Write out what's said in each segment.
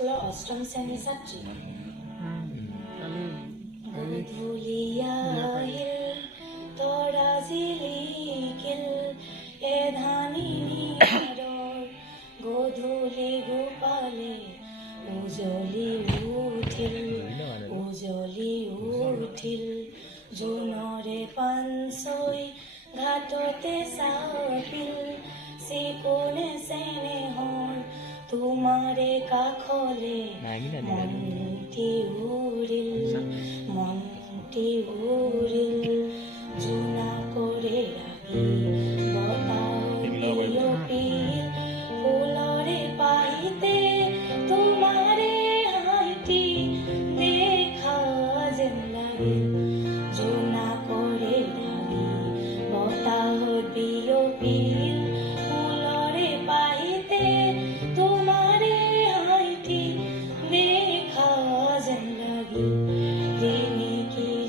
স্কুলৰ অষ্টম শ্ৰেণীৰ ছাত্ৰী গধূলিয়াহিল তৰা জিলিকিল এধানিৰ গধূলি গোপালে উজলি উঠিল জোনৰে পাঞ্চৈ ঘাটতে চাপিল চিকুনে চেনেহৰ তোমাৰে কাষলে মন্তি উৰিল জোনা কৰে ৰাগি বতাহ বিয়পিল ফুলৰে পাহিতে তোমাৰে হাঁহি দেখা যেন লাগিল জোনা কৰে ৰাগি বতাহ বিয়পিল ফুলৰে পাহিতে তোমাৰে হাঁহি দেখা যেন লাগিল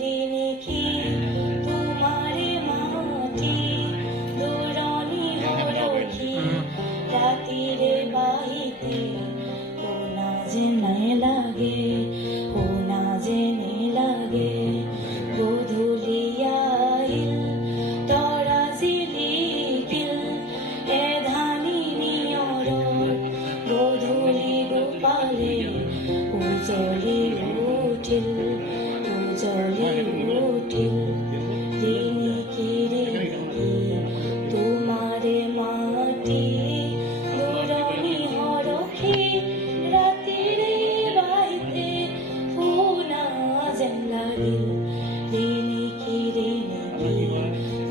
ৰিণিকি তোমাৰে মাটি দূৰণি হৰখি ৰাতিৰে বাহিতে শুনা যেনে লাগে গধূলিয়াহিল তৰা জিলিকিল এধানি নিয়ৰৰ গধূলি গোপালে উজলি উঠিল ৰিণিকি তোমাৰে মাটি দূৰণি হৰখি ৰাতিৰে বাহিতে শুনা যেন লাগিল ৰিণিকি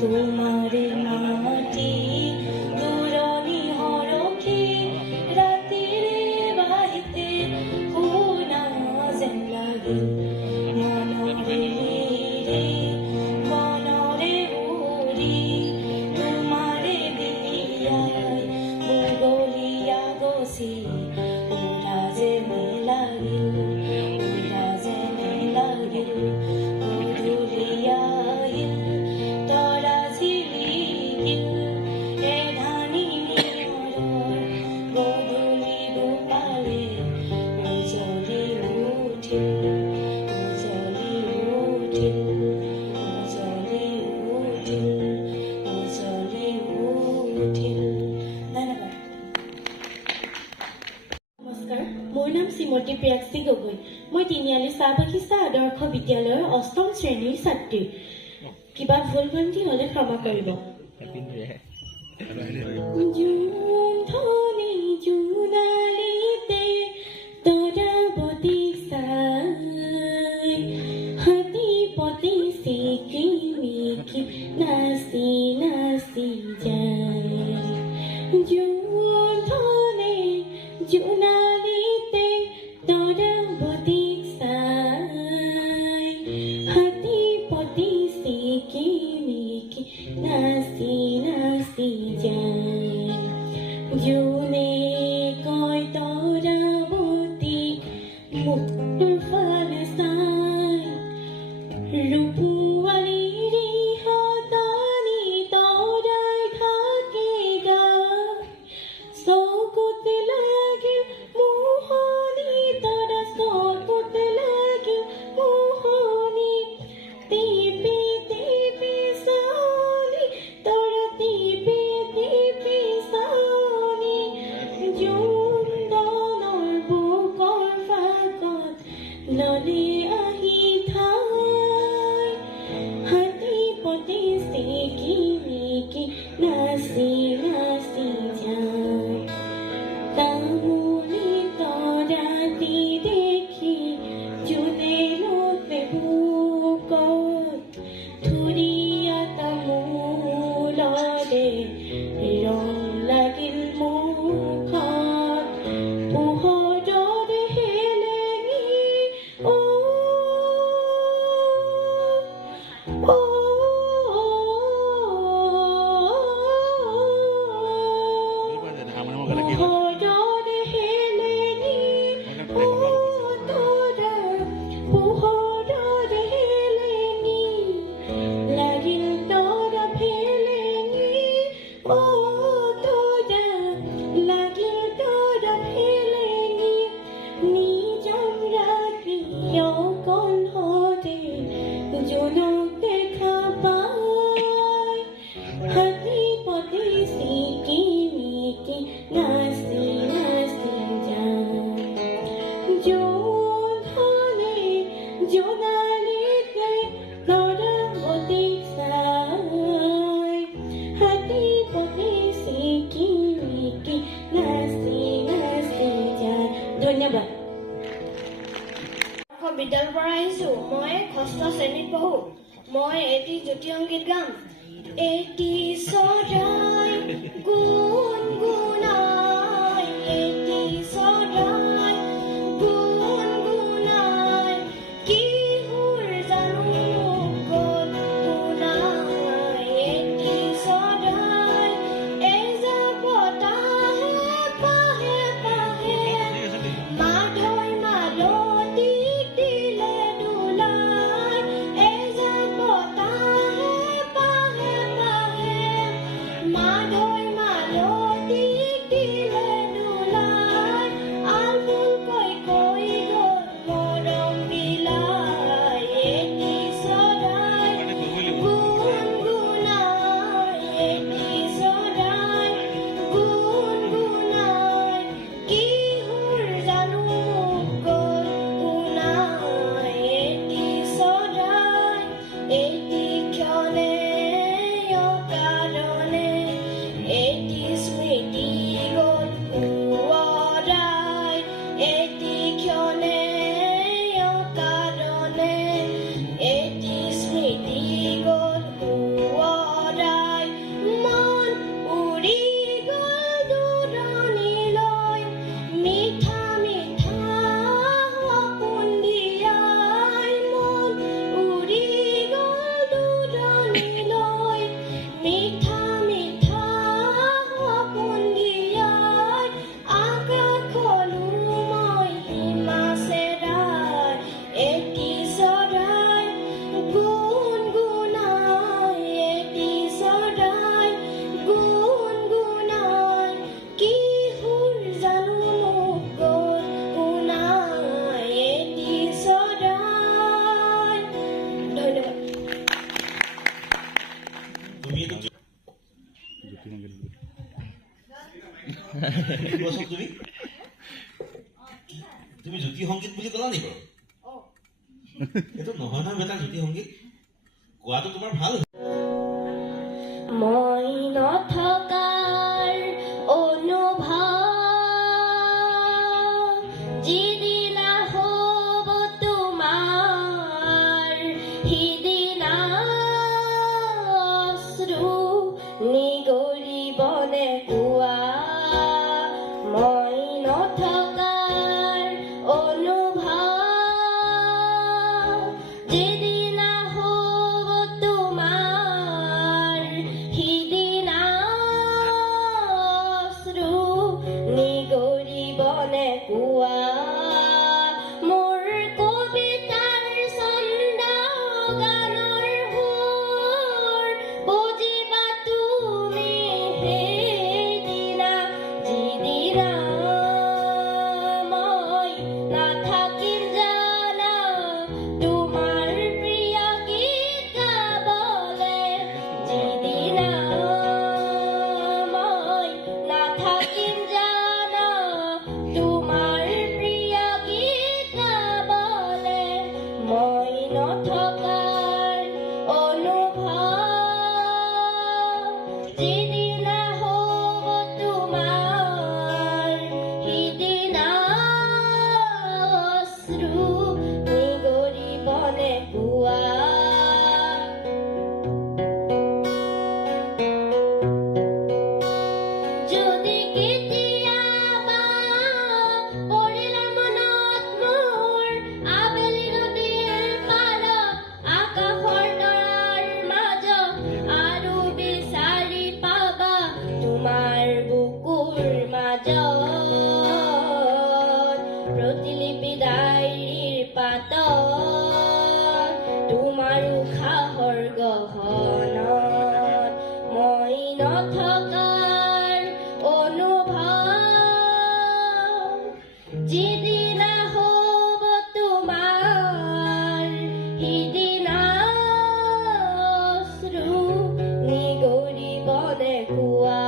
তোমাৰে মাটি দূৰণি হৰখি ৰাতিৰে বাহিতে শুনা যেন লাগিল মনৰে উৰি তোমাৰে বিয়াই মুগলীয়া গছি উৰা যেনে লাগিল গধূলিয়াহিল তৰা জিলিকিল এধানি নিয়ৰৰ গধূলি গোপালে উজলি উঠিল নমস্কাৰ, মোৰ নাম শ্ৰীমতী প্ৰিয়াক্ষী গগৈ। মই তিনিআলি চাহ বাগিচা আদৰ্শ বিদ্যালয়ৰ অষ্টম শ্ৰেণীৰ ছাত্ৰী। কিবা ভুল ভ্ৰান্তি হ'লে ক্ষমা কৰিব। জোনালিতে তৰাৱতী চাই হাতী পতি চিকিমিকি নাচি যায় জোনালিতে তৰাৱতী চাই হাতী পতি চিকিমিকি নাচি যায় জোনে কয় তৰাৱতীক মুক্ত ফালে চাই ৰূপোৱালীৰ হাতানি তৰাই থাকে গায় চকুতে লাগিল মোহনি তৰা চকুতে লাগিল মোহনি টিপি চালি তৰা টিপি চালি জোনদনৰ বুকৰ ফাকত ললি আহি ঠাই হাতী পতি চিকিমিকি নাচি যায় তামুলি তৰাতি দেখি জোনে লোতে বুকত ধুৰীয়া তামোলৰে ৰং লাগিল মুখত পোহৰৰে হেলেঙি ধন্যবাদ। বিদ্যালয়ৰ পৰা আহিছোঁ। মই ষষ্ঠ শ্ৰেণীত পঢ়ো। মই এটি জ্যোতি সংগীত গাম। এটি চৰাই গুণগুণাই, এটি চৰাই গুণগুণাই, কিহৰ জানো গল শুনাই। এটি চৰাই এজাক বতাহে পাহে পাহে, মাধৈ মালতী দিলে দোলাই। এজাক বতাহে পাহে পাহে, মাধৈ মালতী দিলে দোলাই। আলফুল কৈ কৈ গল মৰম বিলাই। এটি চৰাই গুণগুণাই, এটি চৰাই গুণগুণাই, কিহৰ জানো গল শুনাই। এটি চৰাই এটি ক্ষণে অকাৰণে, এটি স্মৃতি গল সোঁৱৰাই। এটি ক্ষণে অকাৰণে, এটি স্মৃতি গল সোঁৱৰাই। মন উৰি গল দূৰণিলৈ, মিঠা মিঠা সপোন দিয়াই। মন উৰি গল দূৰণিলৈ, মিঠা মিঠা সপোন দিয়াই। আকাশলো মই সীমা চেৰাই। এটি চৰাই গুণগুণাই, এটি চৰাই গুণগুণাই, কিহৰ জানো গল শুনাই। এটি চৰাই। ধন্যবাদ। তুমি জ্যোতি সংগীত বুলি ক'লা নেকি বাৰু? এইটো নহয় নহয় বেটা, জ্যোতি সংগীত কোৱাটো তোমাৰ ভাল হৈছে। মই নথকাৰ অনুভৱ, যিদিনা হ'ব তোমাৰ, সিদিনা অশ্ৰু নিগৰিবনে কোৱা। মই নথকাৰ অনুভৱ, যিদিনা হ'ব তোমাৰ, সিদিনা অশ্ৰু নিগৰিবনে কোৱা। মোৰ কবিতাৰ ছন্দ গানৰ সুৰ বুজিবা তুমি সেইদিনা, যিদিনা মই নাথাকিম জানা তোমাৰ প্ৰিয় গীত গাবলে। যিদিনা মই নাথাকিম জানা তোমাৰ প্ৰিয় গীত গাবলে। মই নথকাৰ অনুভৱ, যিদিনা হ'ব তোমাৰ, সিদিনা অশ্ৰু নিগৰিবনে কোৱা। যদি কেতিয়াবা পৰিলা মনত মোৰ, আবেলি নদীৰ পাৰত, আকাশৰ তৰাৰ মাজত, আৰু বিচাৰি পাবা তোমাৰ বুকুৰ মাজত। প্ৰতিলিপি ডায়েৰীৰ পাতত, তোমাৰ উশাহৰ গহনত, মই নথকাৰ অনুভৱ, যিদিনা হ'ব তোমাৰ, সিদিনা অশ্ৰু নিগৰিবনে কোৱা।